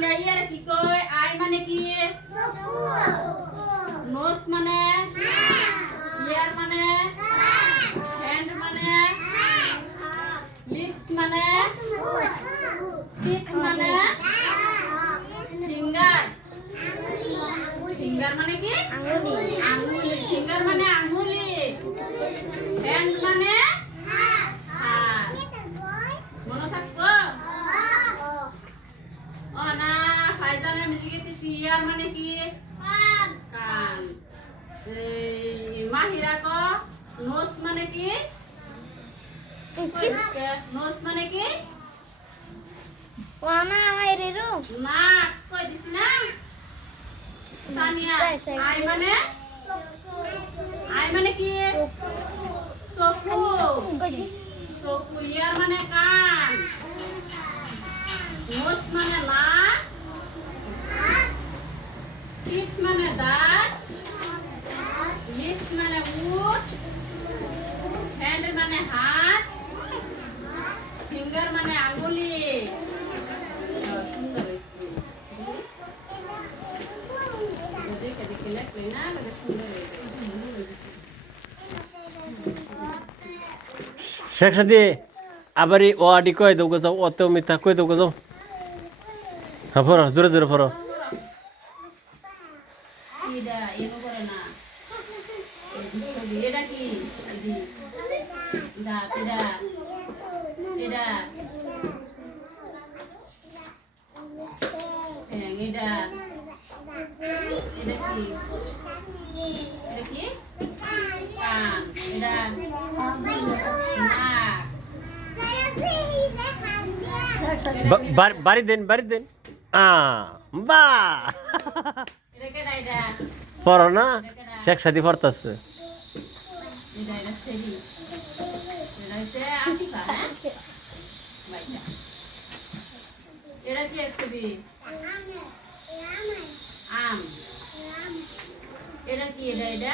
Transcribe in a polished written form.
আমরা ইয়ার কি কই আই মানে কি নোজ মানে ইয়ার মানে হ্যান্ড মানে লিপস মানে টিথ মানে ফিঙ্গার ফিঙ্গার মানে কি আঙ্গুলি আঙ্গুলি ফিঙ্গার মানে আঙ্গুলি হ্যান্ড মানে হাত মনে থাকবো ও না ফাইজানে আমি জিজ্ঞেস ইয়ার মানে কি কান মাহিরা কো নোজ মানে কি নোজ মানে কি ওনা মাইরে রু না কই দিছ না তানিয়া আই মানে কি চকু চকু ইয়ার মানে কান নোজ মানে নাক টিথ মানে দাঁত লিপস মানে মুখ হ্যান্ড মানে হাত ফিঙ্গার মানে আঙ্গুলি সুন্দর হয়েছে দেখে দেখে লেখলে না সুন্দর হয়েছে শেখ সাদি আবার ও আডি কই দাও গো যাও অত মিথ্যা কই দাও গো যাও হ্যাঁ ফরো জোরে জোরে ফরো এটা এনো করে না এটা কি এটা এটা এটা এটা এটা কি এটা কি কান এটা নাক বাড়ি দেন বা এটা কেডা এটা ফরো না শেখ সাদি ফরতাছে এটা এটা সেরি এটা হচ্ছে আটিকা হ্যাঁ বাইটা এটা কি একটু দি আম এটা কি এটা এটা